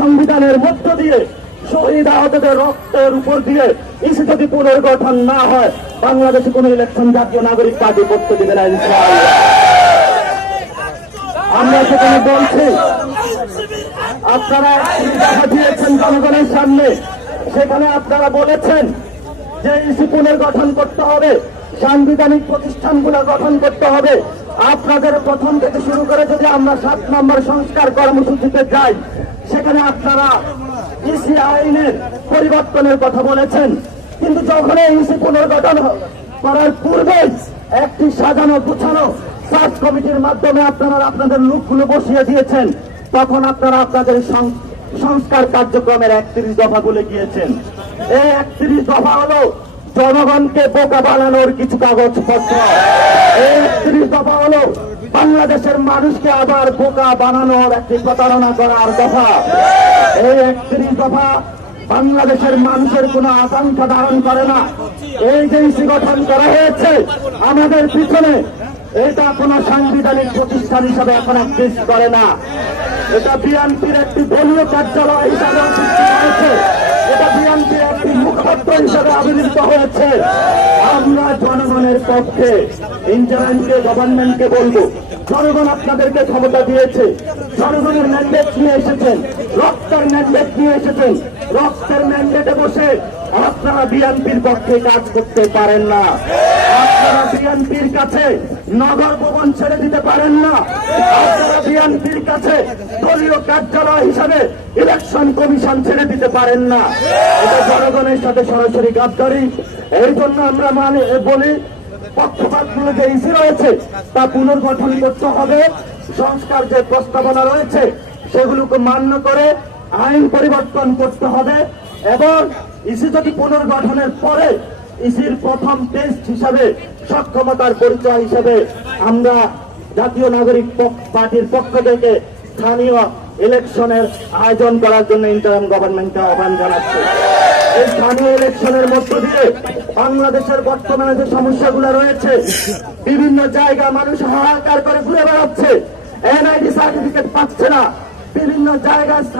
সংবিধানের মধ্য দিয়ে শহীদ আহতদের রক্তের উপর দিয়ে ইসি যদি পুনর্গঠন না হয়, বাংলাদেশে কোন ইলেকশন জাতীয় নাগরিক পার্টি করতে দিবে না আমরা সেখানে বলছি, আপনারা দিয়েছেন জনগণের সামনে, সেখানে আপনারা বলেছেন যে ইসি পুনর্গঠন করতে হবে, সাংবিধানিক প্রতিষ্ঠানগুলো গঠন করতে হবে। আপনাদের প্রথম থেকে শুরু করে যদি আমরা সাত নম্বর সংস্কার কর্মসূচিতে যাই সেখানে আপনারা ইসি আইনের পরিবর্তনের কথা বলেছেন। কিন্তু যখন ইসি পুনর্গঠন করার পূর্বে একটি সাজানো গুছানো সার্চ কমিটির মাধ্যমে আপনারা আপনাদের লোকগুলো বসিয়ে দিয়েছেন, তখন আপনারা আপনাদের সংস্কার কার্যক্রমের একত্রিশ দফা বলে গিয়েছেন। এই একত্রিশ দফা হলো জনগণকে বোকা বানানোর কিছু কাগজপত্র। এই একত্রিশ দফা হলো বাংলাদেশের মানুষকে আবার বোকা বানানোর একটি প্রতারণা করার দফা। এই একত্রিশ দফা বাংলাদেশের মানুষের কোন আকাঙ্ক্ষা ধারণ করে না। এই যে গঠন করা হয়েছে, আমাদের পিছনে এটা কোন সাংবিধানিক প্রতিষ্ঠান হিসাবে এখন এক্সিস্ট করে না। এটা বিএনপির একটি দলীয় কার্যালয় হিসাবে হয়েছে। এটা বিএনপির একটি মুখপাত্র হিসাবে আবির্ভূত হয়েছে। আমরা জনগণের পক্ষে ইন্টারনেটকে গভর্নমেন্টকে বলব, জনগণ আপনাদেরকে ক্ষমতা দিয়েছে, জনগণের ম্যান্ডেট নিয়ে এসেছেন, রক্তের ম্যান্ডেট নিয়ে এসেছেন, রক্তের ম্যান্ডেটে বসে আপনারা বিএনপির পক্ষে কাজ করতে পারেন না। আপনারা বিএনপির কাছে নগর ভবন ছেড়ে দিতে পারেন না। আপনারা বিএনপির কাছে দলীয় কার্যালয় হিসাবে ইলেকশন কমিশন ছেড়ে দিতে পারেন না। এটা জনগণের সাথে সরাসরি গাদ্দারি। এই জন্য আমরা মানে বলি পক্ষপাতগুলো যে ইসি রয়েছে তা পুনর্গঠন করতে হবে। সংস্কার যে প্রস্তাবনা রয়েছে সেগুলোকে মান্য করে আইন পরিবর্তন করতে হবে এবং ইসি যদি পুনর্গঠনের পরে ইসির প্রথম টেস্ট হিসাবে, সক্ষমতার পরিচয় হিসাবে আমরা জাতীয় নাগরিক পার্টির পক্ষ থেকে স্থানীয় ইলেকশনের আয়োজন করার জন্য ইন্টারাম গভর্নমেন্টকে আহ্বান জানাচ্ছি। এই স্থানীয় ইলেকশনের মধ্য দিয়ে বাংলাদেশের বর্তমানে যে সমস্যাগুলো রয়েছে, বিভিন্ন জায়গা মানুষ হাহাকার করে ঘুরে বেড়াচ্ছে এনআইডি সার্টিফিকেট পাচ্ছে না, বিভিন্ন জায়গায়